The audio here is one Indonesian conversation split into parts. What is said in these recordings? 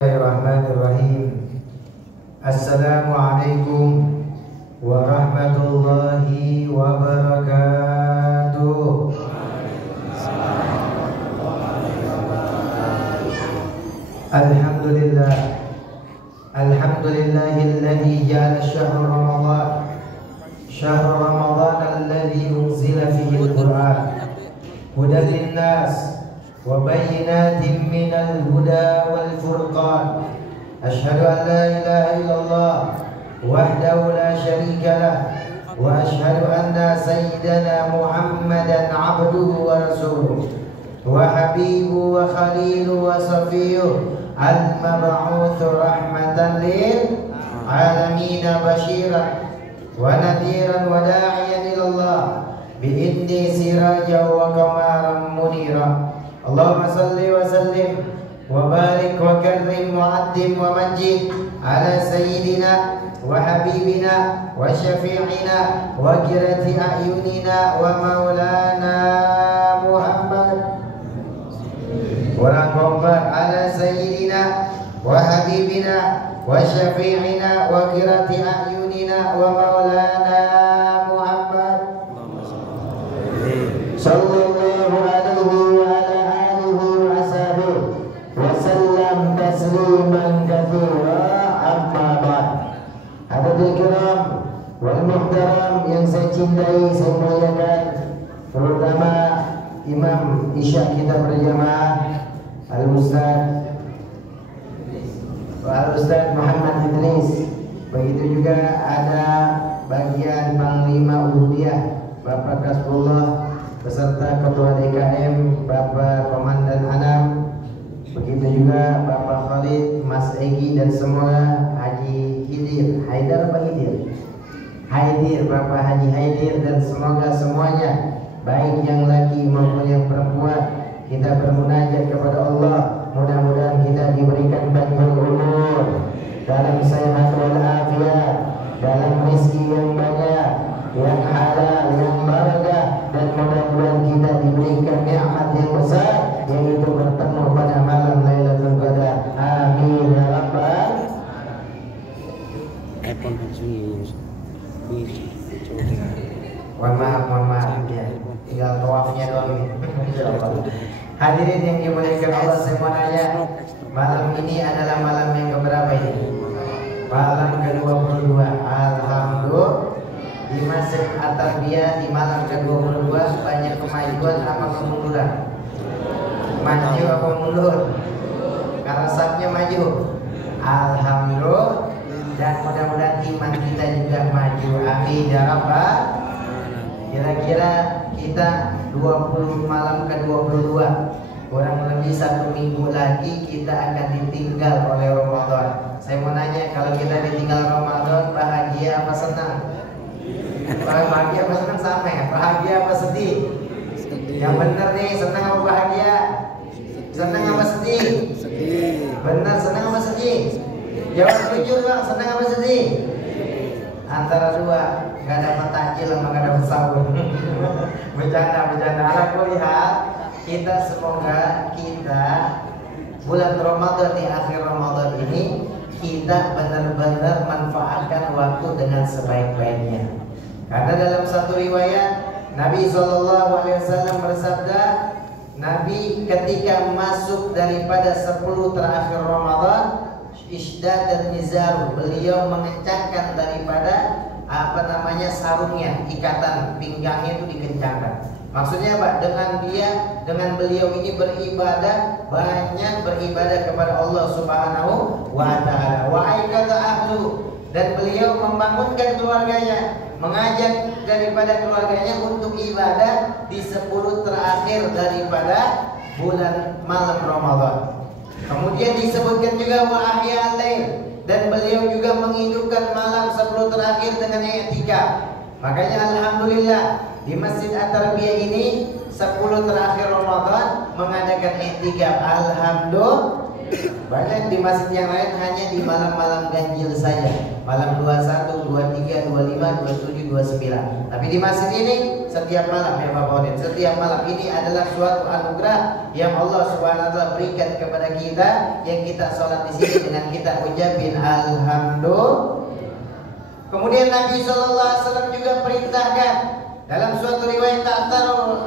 Bismillahirrahmanirrahim. Assalamualaikum warahmatullahi wabarakatuh. Alhamdulillah. Alhamdulillahilladzi ja'ala syahr Ramadan alladzi unzila fihi al-Qur'an hudan lin-nas wa bayyinatin minal huda wal furqan. Asyhadu an la ilaha illallah wahdahu la syarika lah wa asyhadu anna sayyidana Muhammadan abduhu wa rasuluh wa habibu wa khalilu wa safiyuh al-mab'uts rahmatan lil alamin basyiran wa nadhiran wa da'iyan ila Allah bi'idni sirajan wa qamaran munira. Allahumma salli wa sallim wa barik wa karrim wa addim wa majid ala sayyidina wa habibina wa syafi'ina wa qirati a'yunina wa maulana Muhammad wa rabbana ala sayyidina wa habibina wa syafi'ina wa qirati a'yunina wa maulana Muhammad sallallahu alaihi wa wasallam tasliman katsira, amma ba'd. Hadirin kiram wal muhtaram yang saya cintai, saya muliakan, terutama Imam Isya kita berjamaah Al-Ustaz Muhammad Idris. Begitu juga ada bagian Panglima Uhudiyah Bapak Kasbullah beserta Ketua DKM Bapak Komandan Anam. Begitu juga Bapak Khalid, Mas Egi, dan semua Haji Hidir, Haidar apa Hidir? Haidir, Bapak Haji Haidir, dan semoga semuanya, baik yang laki maupun yang perempuan, kita bermunajat kepada Allah. Mudah-mudahan kita diberikan panjang umur, dalam sehat walafiat, dalam rezeki yang banyak, yang halal, yang barakah, dan mudah-mudahan kita diberikan nikmat yang besar, yaitu bertemu pada malam Lailatul Qadar. Amin ya rabbal. Mohon maaf ya. Tinggal tawafnya doang ini. Hadirin yang dimuliakan Allah, saya mau nanya, malam ini adalah malam yang keberapa ini? Malam ke-22. Alhamdulillah. Di Masjid At-Tarbiyah di malam ke-22 banyak kemajuan apa kemunduran? Maju apa mundur? Karena saatnya maju. Alhamdulillah. Dan mudah-mudahan iman kita juga maju. Amin ya rabbal. Kira-kira kita 20 malam ke-22, kurang lebih 1 minggu lagi kita akan ditinggal oleh Ramadan. Saya mau nanya, kalau kita ditinggal Ramadan, bahagia apa senang? Bahagia apa senang sama ya? Bahagia apa sedih? Yang benar nih, senang apa bahagia? Senang apa sedih? Sedih. Benar, senang apa sedih? Jawab jujur bang, senang apa sedih? Antara dua, gak dapat takjil sama gak dapat sahur. Bercanda. Aku lihat, kita semoga kita bulan Ramadan, di akhir Ramadan ini, kita benar-benar manfaatkan waktu dengan sebaik-baiknya. Karena dalam satu riwayat Nabi SAW bersabda, Nabi ketika masuk daripada 10 terakhir Ramadan, isdad mizaru, beliau mengencangkan daripada sarungnya, ikatan pinggangnya itu dikencangkan. Maksudnya apa? Dengan beliau ini beribadah, banyak beribadah kepada Allah Subhanahu wa taala. Wa aikata ahlu, dan beliau membangunkan keluarganya, mengajak daripada keluarganya untuk ibadah di 10 terakhir daripada bulan malam Ramadan. Kemudian disebutkan juga wa ahya al-lail, dan beliau juga menghidupkan malam 10 terakhir dengan i'tikaf. Makanya alhamdulillah di Masjid At-Tarbiyah ini 10 terakhir Ramadan mengadakan i'tikaf. Alhamdulillah. Banyak di masjid yang lain hanya di malam-malam ganjil saja. Malam 21, 23, 25, 27, 29. Tapi di masjid ini setiap malam ya Bapak Odin, setiap malam ini adalah suatu anugerah yang Allah Subhanahu wa taala berikan kepada kita, yang kita sholat di sini dengan kita ucapin alhamdulillah. Kemudian Nabi sallallahu alaihi wasallam juga perintahkan dalam suatu riwayat tataru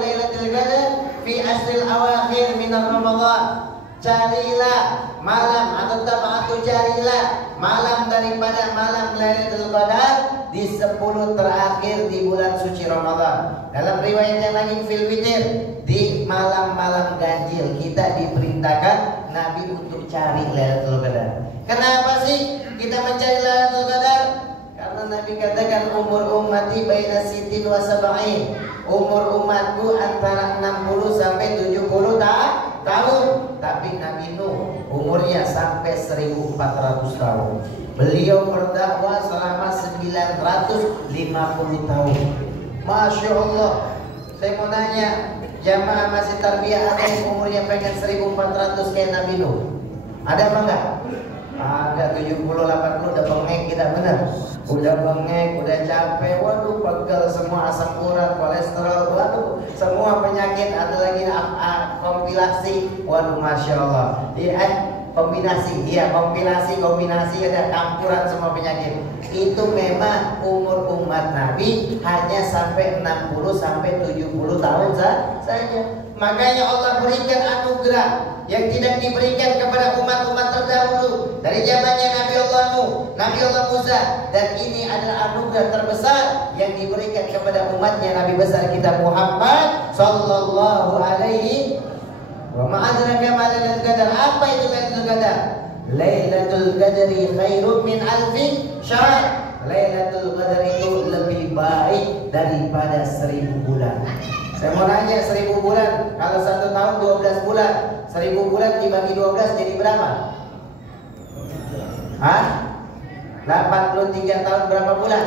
lailatul qadar fi asril awakhir min Ramadan. Carilah malam atau carilah malam daripada malam Lailatul Qadar di 10 terakhir di bulan suci Ramadan. Dalam riwayat yang lain fil witir, di malam-malam ganjil kita diperintahkan Nabi untuk cari Lailatul Qadar. Kenapa sih kita mencari Lailatul Qadar? Karena Nabi katakan umur ummati baina sitin wa sab'in. Umur umatku antara 60 sampai 70 tahun. Tapi Nabi Nuh umurnya sampai 1400 tahun. Beliau berdakwah selama 950 tahun. Masya Allah. Saya mau nanya, jamaah masih tarbiyah ada yang umurnya pengen 1400 kayak Nabi Nuh? Ada apa enggak? Ada 70, 80 udah bengek kita, benar. Udah bengek, udah capek, waduh pegal semua, asam urat, kolesterol, waduh semua penyakit, ada lagi kompilasi, waduh masya Allah. Kombinasi ada campuran semua penyakit. Itu memang umur umat Nabi hanya sampai 60 sampai 70 tahun saja. Makanya Allah berikan anugerah yang tidak diberikan kepada umat-umat terdahulu dari zamannya Nabi Allah Nuh, Nabi Allah Musa, dan ini adalah anugerah terbesar yang diberikan kepada umatnya Nabi besar kita Muhammad sallallahu alaihi wa ma'adraka ma Lailatul Qadar. Apa itu Lailatul Qadar? Lailatul Qadri khairun min alfi syahr. Lailatul Qadar itu lebih baik daripada 1000 bulan. Saya mau nanya, 1000 bulan, kalau 1 tahun 12 bulan, 1000 bulan dibagi 12 jadi berapa? Hah? 83 tahun berapa bulan?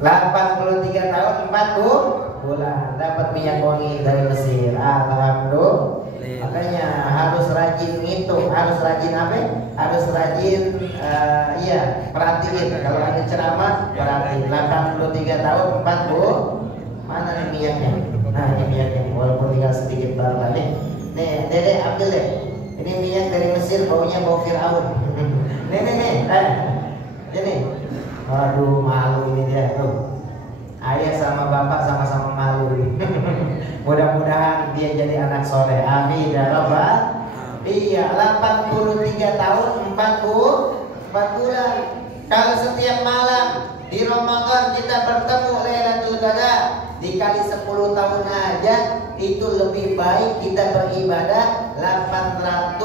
83 tahun 40 bulan. Dapat minyak wangi dari Mesir. Alhamdulillah. Makanya harus rajin ngitung, harus rajin apa? Harus rajin perhatiin. Kalau ada ceramah, perhatiin. 83 tahun 40. Mana nih minyaknya? Nah ini minyaknya, walaupun tinggal sedikit baru tadi. Nih, Dede ambil deh. Ini minyak dari Mesir, baunya bau Fir'aun. Nih. Ini. Waduh, malu ini dia tuh. Ayah sama bapak sama-sama malu ini. Mudah-mudahan dia jadi anak soleh. Amin ya Rabbal. Iya, 83 tahun 44 bulan. Kalau setiap malam di Ramadan kita bertemu Lailatul Qadar, dikali 10 tahun aja itu lebih baik kita beribadah 832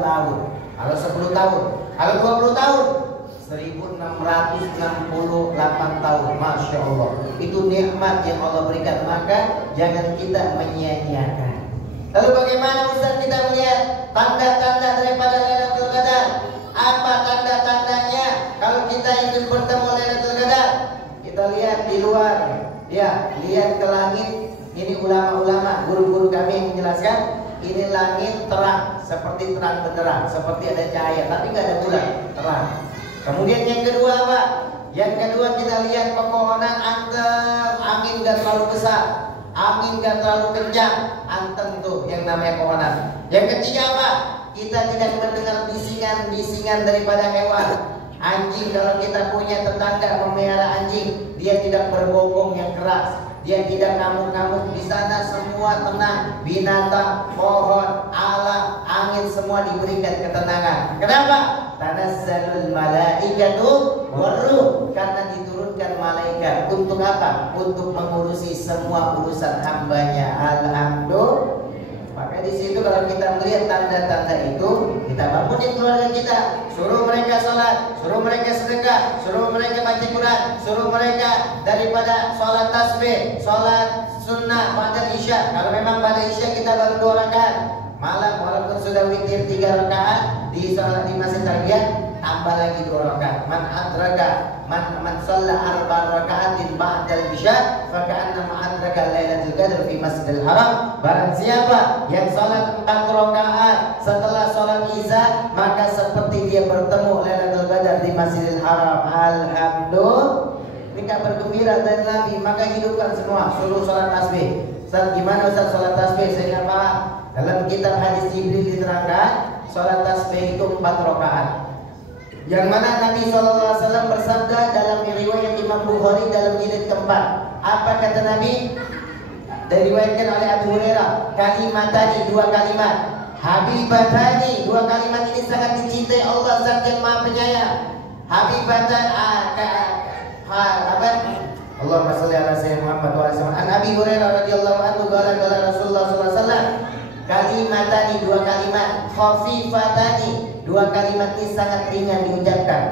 tahun. Kalau 10 tahun, kalau 20 tahun 1668 tahun. Masya Allah. Itu nikmat yang Allah berikan, maka jangan kita menyia-nyiakan. Lalu bagaimana Ustaz kita melihat tanda-tanda daripada Lailatul Qadar? Apa tanda-tandanya kalau kita ingin bertemu Lailatul Qadar? Kita lihat di luar, ya, lihat ke langit. Ini ulama-ulama, guru-guru kami yang menjelaskan, ini langit terang, seperti terang benderang, seperti ada cahaya, tapi nggak ada bulan, terang. Kemudian yang kedua apa? Yang kedua kita lihat pepohonan anteng, angin gak terlalu besar, angin gak terlalu kencang, anteng tuh yang namanya pepohonan. Yang ketiga apa? Kita tidak mendengar bisikan-bisikan daripada hewan. Anjing, kalau kita punya tetangga memelihara anjing, dia tidak berbonggong yang keras, dia tidak ngamuk-ngamuk. Di sana semua tenang, binatang, pohon, alam, angin semua diberikan ketenangan. Kenapa? Tanazzalul malaikatu waruh, karena diturunkan malaikat untuk apa? Untuk mengurusi semua urusan hambanya. Alhamdulillah. Maka di situ kalau kita melihat tanda-tanda itu, kita bangunin keluarga kita, suruh mereka sholat, suruh mereka sedekah, suruh mereka baca Quran, suruh mereka daripada sholat tasbih, sholat sunnah pada isya. Kalau memang pada isya kita baru 2 rakaat, malam walaupun sudah witir 3 rakaat di sholat di masjid tarbiyah, tambah lagi 2 rakaat. Man adraka man shalla 4 raka'atin ba'dal isya fa ka'annama adraka lailatul qadr fi Masjidil Haram. Barang siapa yang salat 4 rakaat setelah salat isya, maka seperti dia bertemu Lailatul Qadar di Masjidil Haram. Alhamdulillah. Ini kabar gembira dari Nabi, maka hidupkan semua. Suruh salat tasbih. Ustaz, gimana Ustaz salat tasbih? Saya nggak paham. Dalam kitab hadis Jibril diterangkan, salat tasbih itu 4 rakaat. Yang mana Nabi SAW bersabda dalam riwayat Imam Bukhari dalam jilid keempat. Apa kata Nabi? Diriwayatkan oleh Abu Hurairah, kalimatani, 2 kalimat. Habibatani, 2 kalimat ini sangat dicintai Allah Zat yang Maha Penyayang. Habibatan Allahumma shalli ala sayyidina Muhammad wa ala sallam. An Abi Hurairah radhiyallahu anhu qala Rasulullah sallallahu alaihi wasallam, kalimatani, 2 kalimat, khafifatani, 2 kalimat ini sangat ringan diucapkan.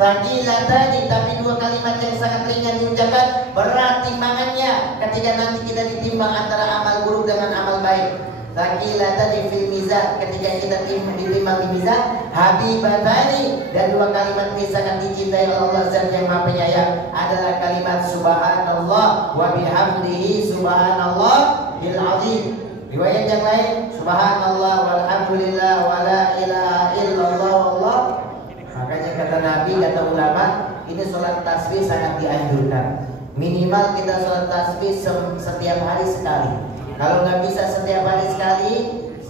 Thaqilatani, tapi 2 kalimat yang sangat ringan diucapkan, berat timbangannya ketika nanti kita ditimbang antara amal buruk dengan amal baik. Thaqilatani fil mizan, ketika kita ditimbang di mizan. Habibatani, dan 2 kalimat ini sangat dicintai oleh Allah Zat yang Maha Penyayang adalah kalimat subhanallah wa bihamdihi subhanallah bil azim. Riwayat yang lain, subhanallah walhamdulillah wa la ilaha illallah wallah. Makanya kata Nabi, kata ulama, ini sholat tasbih sangat dianjurkan. Minimal kita sholat tasbih setiap hari sekali. Kalau nggak bisa setiap hari sekali,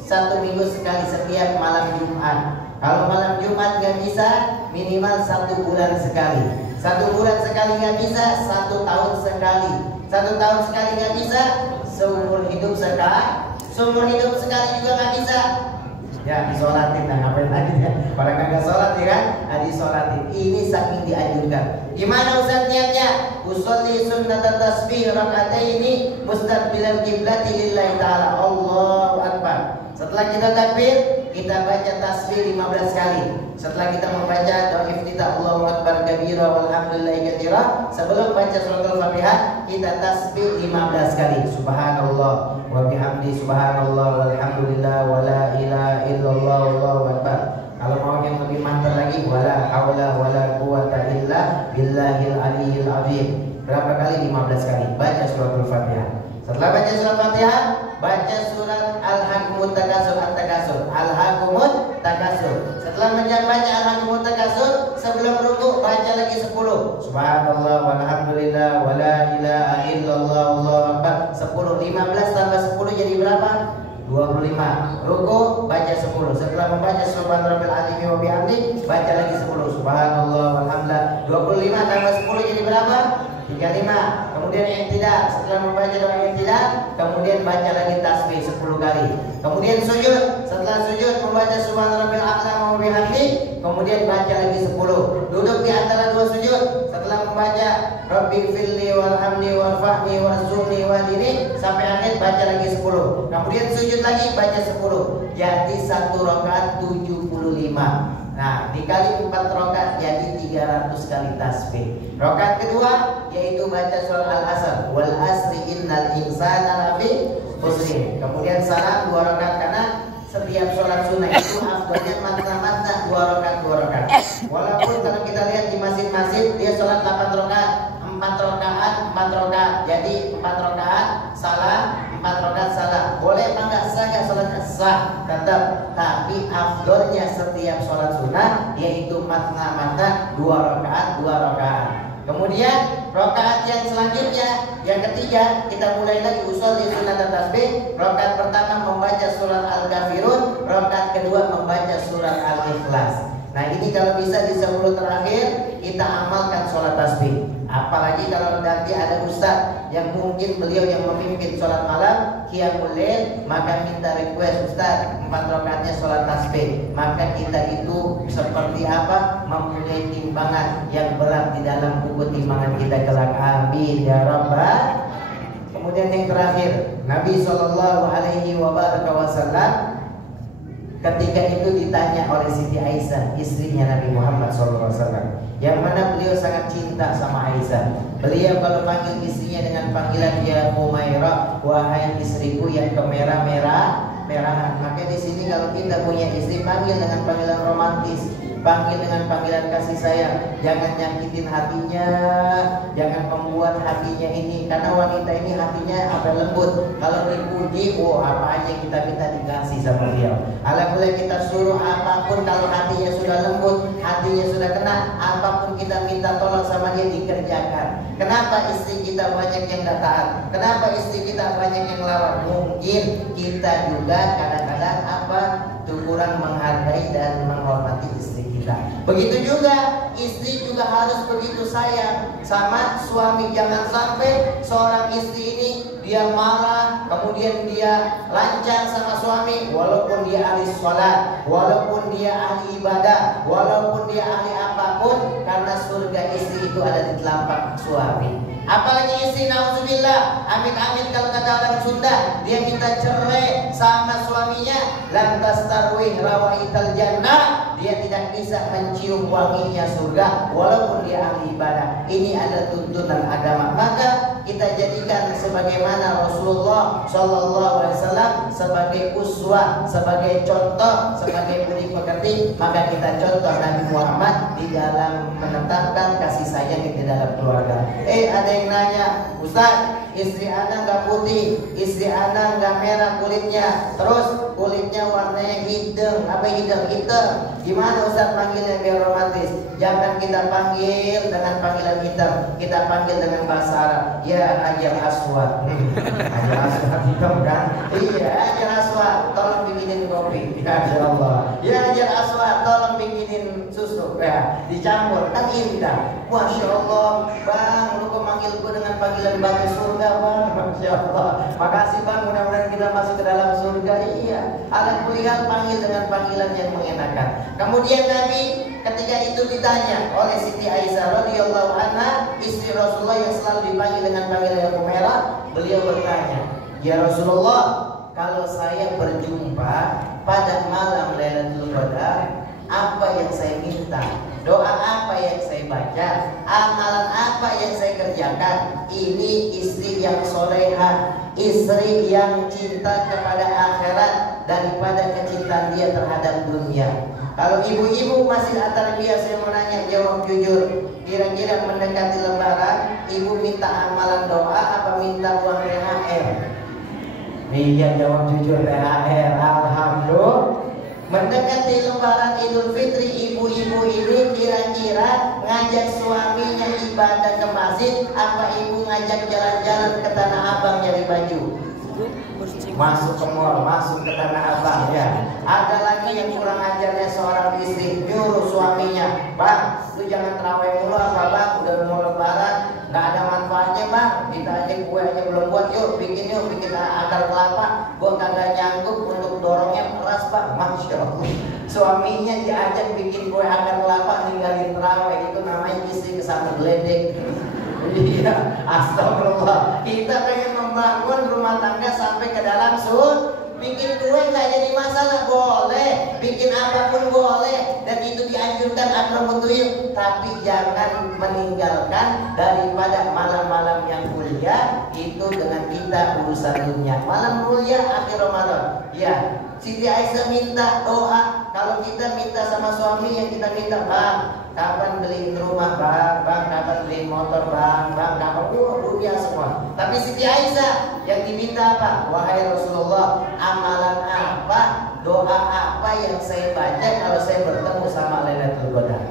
1 minggu sekali setiap malam Jumat. Kalau malam Jumat nggak bisa, minimal 1 bulan sekali. 1 bulan sekali nggak bisa, 1 tahun sekali. 1 tahun sekali nggak bisa, seumur hidup sekali. Seumur hidup sekali juga nggak bisa. Ya disolatin, nah ngapain lagi ya? Orang kagak sholat ya kan? Disolatin. Ini saking dianjurkan. Gimana Ustaz niatnya? Usolli sunnat tasbih raka'ataini mustaqbilal qiblati lillahi ta'ala. Allahu Akbar. Setelah kita takbir, kita baca tasbih 15 kali. Setelah kita membaca doa iftitah Allahu Akbar kabira walhamdulillahi katsira, sebelum baca surat Al-Fatihah, kita tasbih 15 kali. Subhanallah wa bihamdi subhanallah walhamdulillah wa la ilaha illallah wallahu akbar. Kalau mau yang lebih mantap lagi, wala haula wala quwata illa billahil aliyyil azim. Berapa kali? 15 kali. Baca surat Al-Fatihah. Setelah baca surat Al-Fatihah, baca surat Al-Hakumut Takasur, At-Takasur, Al-Hakumut Takasur. Setelah baca Al-Hakumut Takasur, sebelum rukuk baca lagi 10. Subhanallah walhamdulillah wa la ilaha illallah wallahu akbar. 10. 15 tambah 10 jadi berapa? 25. Rukuk baca 10. Setelah membaca subhan rabbil azim wa bihamdi, baca lagi 10. Subhanallah walhamdulillah. 25 tambah 10 jadi berapa? 35. Kemudian i'tidal, setelah membaca doa i'tidal, kemudian baca lagi tasbih 10 kali. Kemudian sujud, setelah sujud membaca subhan rabbil a'la wa bihamdi, kemudian baca lagi 10. Duduk di antara 2 sujud, setelah membaca rabbighfirli warhamni warfa'ni warzuqni wahdini sampai akhir baca lagi 10. Kemudian sujud lagi baca 10. Jadi 1 rakaat 75. Nah, dikali 4 rakaat jadi 300 kali tasbih. Rakaat kedua yaitu baca surat Al-Asr, wal asri innal insana lafi khusr. Kemudian salam 2 rakaat, karena setiap sholat sunnah itu afdalnya mata-mata 2 rakaat. Walaupun kalau kita lihat di masjid-masjid dia sholat 8 rakaat, 4 rakaat. Jadi 4 rakaat salam, 4 rakaat salam. Boleh apa enggak? Sah enggak sholatnya? Sah tetap. Tapi afdolnya setiap sholat sunnah yaitu mata-mata 2 rakaat. Kemudian rakaat yang selanjutnya, yang ketiga, kita mulai lagi usul di sunnah tasbih. Rakaat pertama membaca surat Al-Kafirun, rakaat kedua membaca surat Al-Ikhlas. Nah ini kalau bisa di 10 terakhir kita amalkan sholat tasbih. Apalagi kalau nanti ada ustaz yang mungkin beliau yang memimpin sholat malam qiyamul lail, maka minta request, ustaz 4 rakaatnya sholat tasbih. Maka kita itu seperti apa? Mempunyai timbangan yang berat di dalam buku timbangan kita kelak. Amin ya rabbal. Kemudian yang terakhir, Nabi SAW ketika itu ditanya oleh Siti Aisyah, istrinya Nabi Muhammad SAW, yang mana beliau sangat cinta sama Aisyah. Beliau kalau panggil istrinya dengan panggilan ya Humairah, wahai istriku yang kemerah-merah merahan. Maka di sini kalau kita punya istri, panggil dengan panggilan romantis, panggil dengan panggilan kasih sayang. Jangan nyakitin hatinya, jangan membuat hatinya ini, karena wanita ini hatinya apa lembut. Kalau dipuji, apa aja kita minta dikasih sama dia. Alhamdulillah kita suruh apapun, kalau hatinya sudah lembut, hatinya sudah kena, apapun kita minta tolong sama dia dikerjakan. Kenapa istri kita banyak yang gak taat? Kenapa istri kita banyak yang lawan? Mungkin kita juga kadang-kadang kurang menghargai dan menghormati istri kita. Begitu juga istri juga harus begitu sayang sama suami. Jangan sampai seorang istri ini dia marah, kemudian dia lancang sama suami, walaupun dia ahli sholat, walaupun dia ahli ibadah, walaupun dia ahli apapun, karena surga istri itu ada di telapak suami. Apalagi istri, na'udzubillah, amin-amin kalau kata orang Sunda, dia minta cerai sama suaminya, lantas tarwih rawaital jannah, dia tidak bisa mencium wanginya surga walaupun dia ahli ibadah. Ini adalah tuntunan agama. Maka kita jadikan sebagaimana Rasulullah SAW sebagai uswah, sebagai contoh, sebagai budi pekerti. Maka kita contoh Nabi Muhammad di dalam menetapkan kasih sayang di dalam keluarga. Ada yang nanya, Ustaz, istri anak nggak putih, istri anak nggak merah kulitnya, terus kulitnya warnanya hitam, hitam. Gimana Ustaz panggilnya biar romantis? Jangan kita panggil dengan panggilan hitam, kita panggil dengan bahasa Arab. Ya Hajar Aswad. Hajar Aswad hitam kan? Iya, Hajar Aswad, tolong bikinin kopi. Ya Allah. Ya Hajar Aswad, tolong bikinin susu. Ya, dicampur kan indah. Masya Allah, Bang, lu kok manggil gue dengan panggilan batu surga, Bang? Masya Allah. Makasih Bang, mudah-mudahan kita masuk ke dalam surga. Iya, alhamdulillah panggil dengan panggilan yang mengenakan. Kemudian Nabi ketika itu ditanya oleh Siti Aisyah radhiyallahu anha, istri Rasulullah yang selalu dipanggil dengan panggilan yang merah, beliau bertanya, "Ya Rasulullah, kalau saya berjumpa pada malam Lailatul Qadar, apa yang saya minta? Doa apa yang saya baca? Amalan apa yang saya kerjakan?" Ini istri yang soleha, istri yang cinta kepada akhirat daripada kecintaan dia terhadap dunia. Kalau ibu-ibu masih tarbiyah, saya mau nanya, jawab jujur. Kira-kira mendekati lebaran, ibu minta amalan doa apa minta uang THR? Iya, jawab jujur, THR. Alhamdulillah. Mendekati lebaran Idul Fitri, ibu-ibu ini kira-kira ngajak suaminya ibadah ke masjid apa ibu ngajak jalan-jalan ke Tanah Abang nyari baju? Masuk ke mall, masuk ke Tanah Abang ya. Ada lagi yang kurang ajarnya seorang istri, nyuruh suaminya, "Bang, lu jangan terawih mulu apa Bang, udah mau lebaran, nggak ada manfaatnya Bang, kita aja kue aja belum buat, yuk bikin akar kelapa, gua kagak nyanggup untuk dorongnya keras Bang." Masya Allah, suaminya diajak bikin kue akar kelapa, ninggalin terawih. Itu namanya istri kesana geledek. Iya, astagfirullah. Kita pengen membangun rumah tangga sampai ke dalam surga. Bikin kue nggak jadi masalah, boleh. Bikin apapun boleh, dan itu dianjurkan akrabutuyuk. Tapi jangan meninggalkan daripada malam-malam yang mulia itu dengan kita urusan dunia. Malam mulia akhir Ramadan. Ya, Siti Aisyah minta doa. Kalau kita minta sama suami yang kita minta, "Bang, kapan beliin rumah Bang? Bang, kapan beliin motor Bang? Bang, kapan?" Dunia semua. Tapi Siti Aisyah yang diminta apa? "Wahai Rasulullah, amalan apa, doa apa yang saya baca kalau saya bertemu sama Lailatul Qadar?"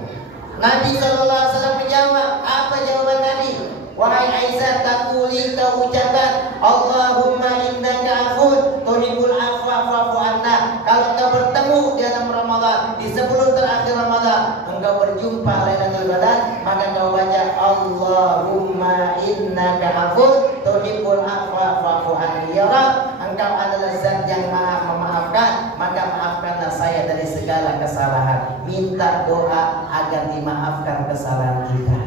Nabi SAW menjawab. Apa jawaban Nabi? "Wahai Aisyah, takuli kau ucapkan, Allahumma innaka afun tuhibbul afwa fa'fu anna." Kalau kau bertemu di dalam Ramadan, di 10 terakhir Ramadan, engkau berjumpa Lailatul Qadar, maka kau baca, Allahumma innaka afun tuhibbul afwa fa'fu anni. Ya Rabb, engkau adalah zat yang maha memaafkan, maka maafkanlah saya dari segala kesalahan. Minta doa agar dimaafkan kesalahan kita.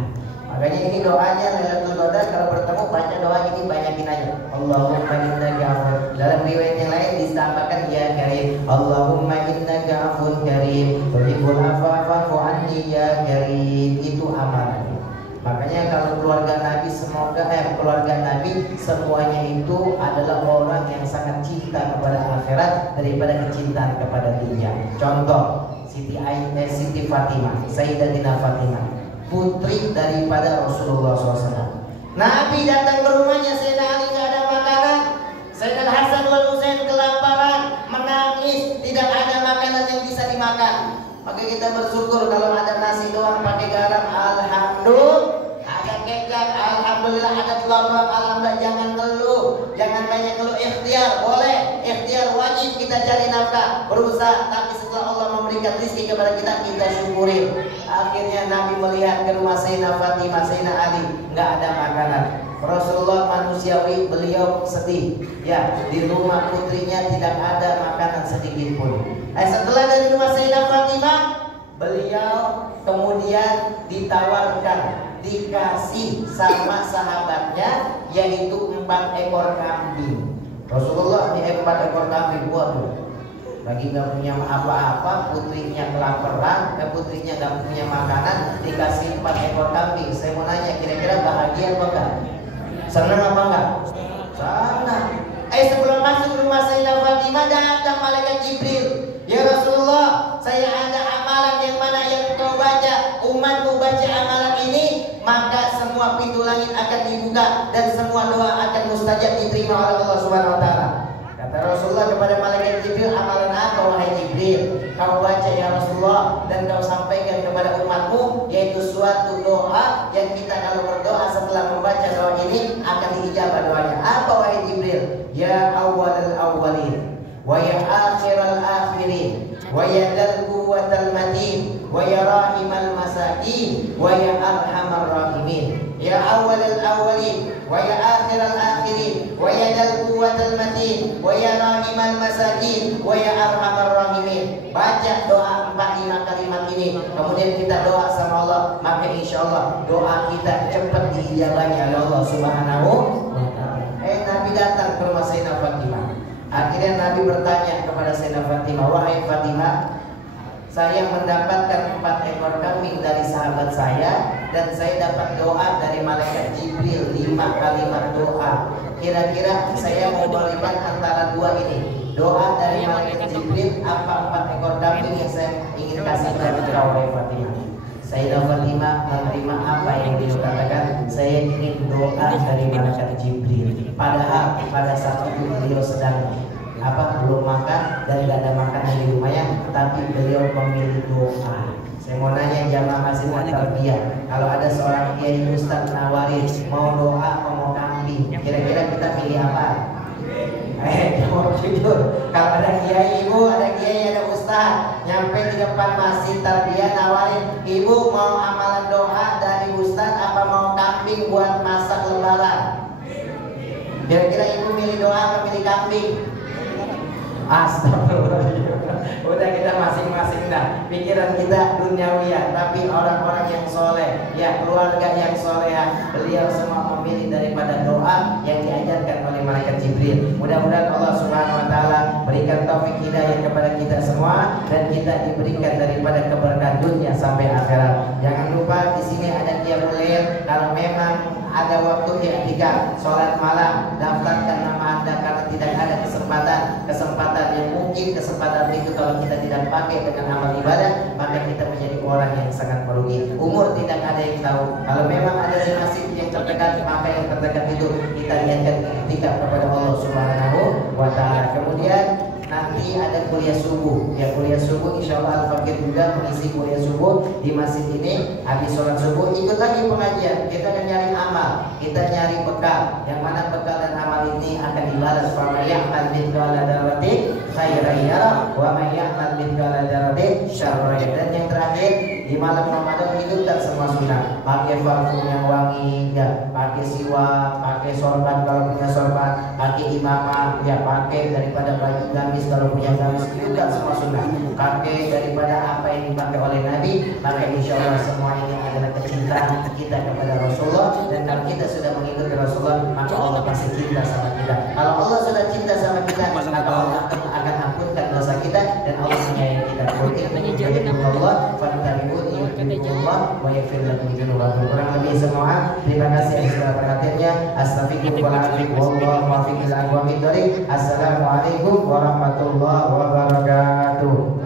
Makanya ini doanya Lailatul Qadar, kalau bertemu baca doa ini, banyakin aja. Allahumma innaka afun. Dalam riwayat yang lain ditambahkan ya Karim. Allahumma innaka afun karim tuhibbul afwa fa'fu anni ya Karim. Itu amalan. Makanya kalau keluarga Nabi, semoga keluarga Nabi Nabi, semuanya itu adalah orang yang sangat cinta kepada akhirat daripada kecintaan kepada dunia. Contoh Siti Fatimah, Sayyidatina Fatimah, putri daripada Rasulullah SAW. Nabi datang ke rumahnya, Sayyidina Ali tidak ada makanan, Sayyidina Hasan wal Husain kelaparan, menangis, tidak ada makanan yang bisa dimakan. Maka kita bersyukur kalau ada nasi doang pakai garam, alhamdulillah. Ada kecap, alhamdulillah. Ada telur, alhamdulillah. Jangan ngeluh, jangan banyak ngeluh. Ikhtiar boleh, ikhtiar wajib kita cari nafkah, berusaha. Tapi setelah Allah memberikan rezeki kepada kita, kita syukuri. Akhirnya Nabi melihat ke rumah Sayyidina Fatimah, Sayyidina Ali, nggak ada makanan. Rasulullah manusiawi, beliau sedih. Ya, di rumah putrinya tidak ada makanan sedikit pun. Setelah dari rumah Sayyidah Fatimah, beliau kemudian ditawarkan, dikasih sama sahabatnya, yaitu 4 ekor kambing. Rasulullah di 4 ekor kambing, waduh, lagi nggak punya apa-apa, putrinya kelaparan, putrinya nggak punya makanan, dikasih 4 ekor kambing. Saya mau nanya, kira-kira bahagia apa enggak? Senang apa enggak? Senang. Sebelum masuk rumah Sayyidah Fatimah, datang malaikat Jibril. Ya Rasulullah, saya ada amalan yang mana yang kau baca, umatmu baca amalan ini, maka semua pintu langit akan dibuka dan semua doa akan mustajab diterima oleh Allah Subhanahu wa taala. Kata Rasulullah kepada malaikat Jibril, amalan apa wahai Jibril? Kau baca ya Rasulullah dan kau sampaikan kepada umatmu, yaitu suatu doa yang kita kalau berdoa setelah membaca doa ini akan diijabah doanya. Apa wahai Jibril? Ya awwalal awwalin wa ya akhiral akhirin wa ya dzal quwwatal matin wa ya rahimal masakin wa ya arhamar rahimin. Ya awwalal awwalin wa ya akhiral akhirin wa ya dzal quwwatal matin wa ya rahimal masakin wa ya arhamar rahimin. Baca doa 4-5 kalimat ini, kemudian kita doa sama Allah, maka insya Allah doa kita cepat diijabahi oleh Allah Subhanahu wa taala. Nabi datang ke rumah Sayyidah Fatimah. Akhirnya Nabi bertanya kepada Sayyidah Fatimah, wahai Fatimah, saya mendapatkan 4 ekor kambing dari sahabat saya, dan saya dapat doa dari malaikat Jibril 5 kalimat doa. Kira-kira saya mau berikan antara 2 ini, doa dari malaikat Jibril apa 4 ekor kambing yang saya ingin kasih kepada wahai Fatimah. Sayyidah Fatimah menerima apa yang beliau katakan. Saya ingin doa dari malaikat Jibril. Padahal pada saat itu beliau sedang belum makan dan tidak ada makanan di rumahnya, tapi beliau memilih doa. Saya mau nanya jamaah masih tarbiyah, kalau ada seorang kiai ustaz nawarin mau doa atau mau kambing, kira-kira kita pilih apa? Jawab jujur. Kalau ada kiai ibu, ada kiai, ada ustaz nyampe di depan masjid tarbiyah nawarin, ibu mau amalan doa dari ustaz apa mau kambing buat masak lebaran? Kira-kira ibu milih doa atau milih kambing? Astagfirullahaladzim. Udah kita masing-masing dah, pikiran kita duniawiyah, tapi orang-orang yang soleh, ya keluarga yang soleha, beliau semua memilih daripada doa yang diajarkan oleh malaikat Jibril. Mudah-mudahan Allah Subhanahu wa taala berikan taufik hidayah kepada kita semua dan kita diberikan daripada keberkahan dunia sampai akhirat. Jangan lupa di sini ada qiyamul lail. Kalau memang ada waktu i'tikaf, sholat malam, daftarkan nama Anda karena tidak ada kesempatan yang mungkin kesempatan itu kalau kita tidak pakai dengan amal ibadah, maka kita menjadi orang yang sangat merugi. Umur tidak ada yang tahu. Kalau memang ada di masjid yang terdekat, maka yang terdekat itu kita niatkan i'tikaf kepada Allah Subhanahu wa taala. Kemudian nanti ada kuliah subuh. Ya, kuliah subuh insyaallah Al-Fakir juga mengisi kuliah subuh di masjid ini. Habis sholat subuh ikut lagi pengajian. Kita akan nyari amal, kita nyari bekal, yang mana bekal dan amal ini akan dibalas. Fa may ya'mal mithqala dzarratin khairan yarah wa may ya'mal mithqala dzarratin syarran yarah. Dan yang terakhir, di malam Ramadan hidupkan semua sunnah. Pakai parfum yang wangi, ya, pakai siwak, pakai sorban kalau punya sorban, pakai imamah, ya, pakai daripada baju gamis kalau punya gamis, hidupkan semua sunnah. Pakai daripada apa yang dipakai oleh Nabi, maka insya Allah semua ini adalah kecintaan kita kepada Rasulullah. Dan kalau kita sudah mengikuti Rasulullah, maka Allah pasti cinta sama kita. Kalau Allah sudah cinta sama kita, maka Allah akan ampunkan dosa kita dan Allah menyayangi kita. Allah fattabi'uni yuhibbukumullah wa yaghfir lakum dzunubakum. Kurang lebih semua, terima kasih atas perhatiannya. hidayah. Astagfirullahaladzim. Wallahu muwaffiq ila aqwamit thoriq. Assalamualaikum warahmatullahi wabarakatuh.